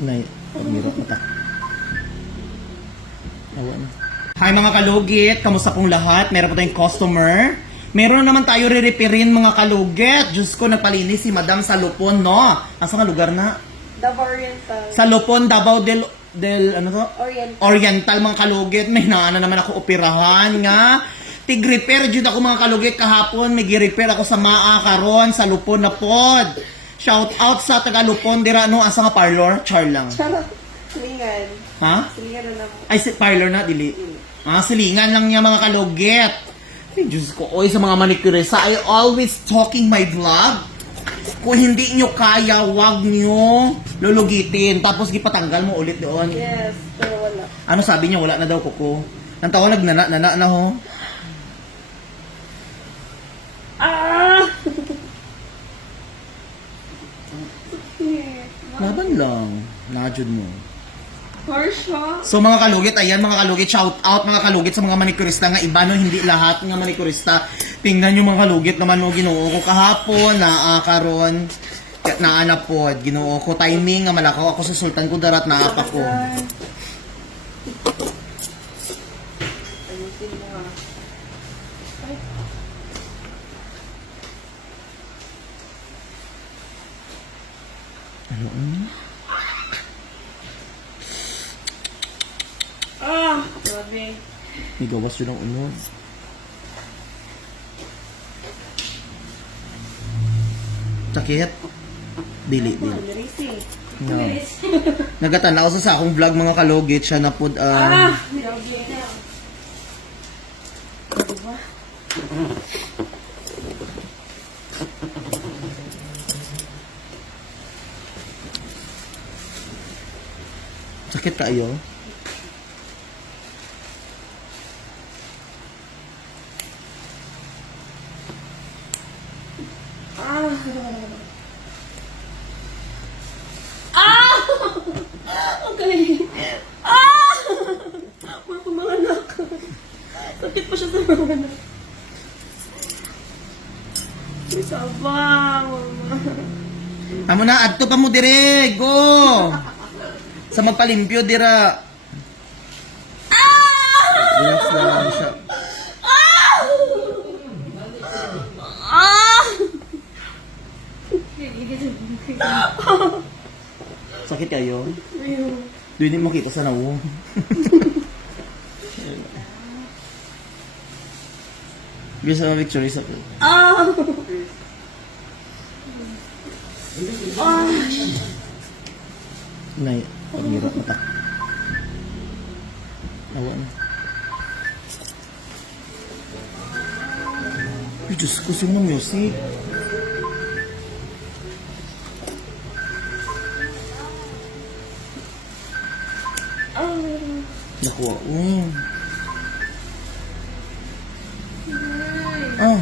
Nay, pagmirot mata. Awa na. Hi mga kalugit, kamusta pong lahat? Meron po tayong customer. Meron naman tayo re-repairin mga kalugit. Diyos ko, nagpalinis si Madam sa Lupon, no? Asa nga lugar na? Davao Oriental. Sa Lupon, Davao del ano to? Oriental. Oriental mga kalugit. May naana naman ako operahan nga. Tig-repair jud ako mga kalugit kahapon. May gi-repair ako sa Maa karon sa Lupon na pod. Shout out sa taga Lupon dira no asa nga parlor, char lang. Charot. Silingan. Ha? Silingan na lang. Ay si parlor na dili. Ah, silingan lang niya mga kalugit. Ay, Diyos ko, oy sa mga manicurista, I always talking my vlog. Kung hindi nyo kaya, wag nyo lulugitin. Tapos gipatanggal mo ulit doon. Yes, pero wala. Ano sabi niya? Wala na daw kuko. Nang tawa nana na ho. Ah! Laban lang. Najud mo. Harsha? So mga kalugit, ayan mga kalugit, shout out mga kalugit sa mga manicurista nga iba no, hindi lahat ng manicurista. Tingnan nyo mga kalugit naman mo Ginoo ko kahapon na karon naana pod Ginoo ko timing nga malakaw ako sa sultan ko darat na apa ko. Ayusin mo ha. Ah! Grabe. Igawas yun ang ulo. Sakit? Dili. Racing. No. Nagatanaw sa akong vlog mga kalugit siya na pod Ah! Grabe. Diba? sakit kayo? Ah! Ah! Okay. Ah! Wala pa mga anak. Sakit pa siya sa mga anak. May sabang, mama. Amo na adto pa mo dire, go. Sa magpalimpyo dira. Relax na lang siya. Sakit kayo? Doon din mo kita sa nawo. Bisa mo picture isa ko. Ah! Ah! Nay, pagmirot mata. Awa na. Ay, Diyos ko, sino ng music? Nakuha ko. Ah.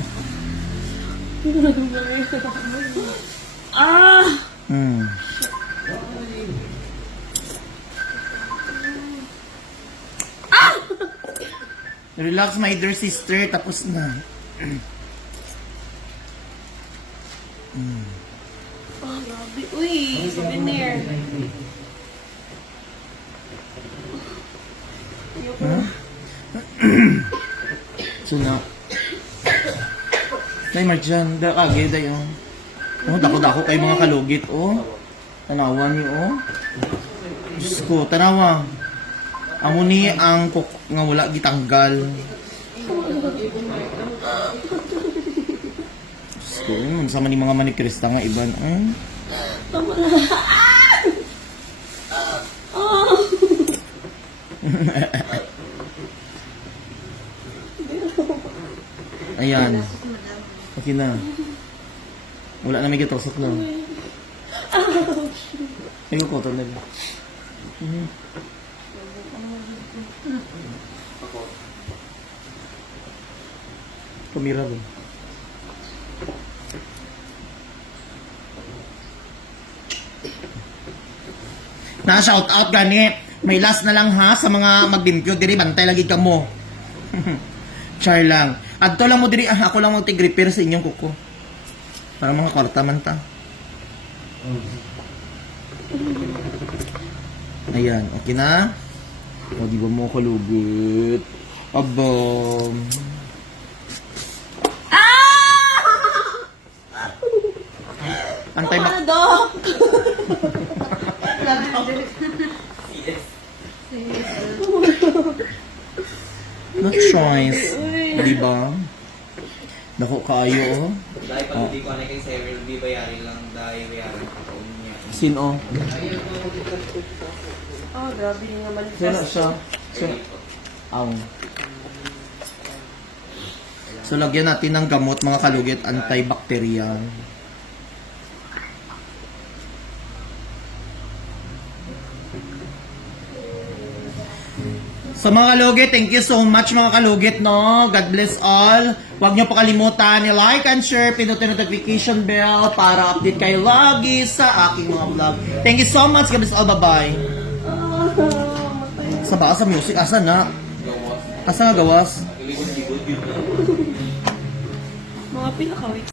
Ah! Hmm. Relax, my dear sister. Tapos na. Oh, grabe. Uy, souvenir. Huh? So na. Tay Marjan, da kage dayo. Oh, dako kay mga kalugit oh. Tanawan niyo oh. Diyos ko, tanawa. Amo ni ang kok nga wala gitanggal. Diyos ko, sama ni mga manicurista nga iban. Tama na. Ah! Ayan. Okay na. Wala na may gitusok lang. Ay, ko to nila. Kamera ba? Na-shout out gani. May last na lang ha sa mga magdimpyo diri bantay lagi ka mo. Char lang. Adto lang mo diri ako lang mo tig-repair sa inyong kuko. Para mga kwarta man ta. Ayan, okay na? O, di ba mo kalugit? Abang. Antay Tama ba? na, Dok! No choice. Uy. Di ba? Dako kayo, oh. Dahil pag hindi ko na kay Cyril, di bayari lang dahil bayaran ko taon niya. Sino? Ah, grabe yung naman. Sino siya? Sino? Aw. So, lagyan natin ng gamot, mga kalugit, antibacterial. So mga kalugit, thank you so much mga kalugit, no? God bless all. Huwag niyo pa kalimutan i-like and share, pinutin notification bell para update kayo lagi sa aking mga vlog. Thank you so much. God bless all. Bye-bye. Sa ba? Sa music? Asa na? Asa nga gawas? Mga pinaka-weeks.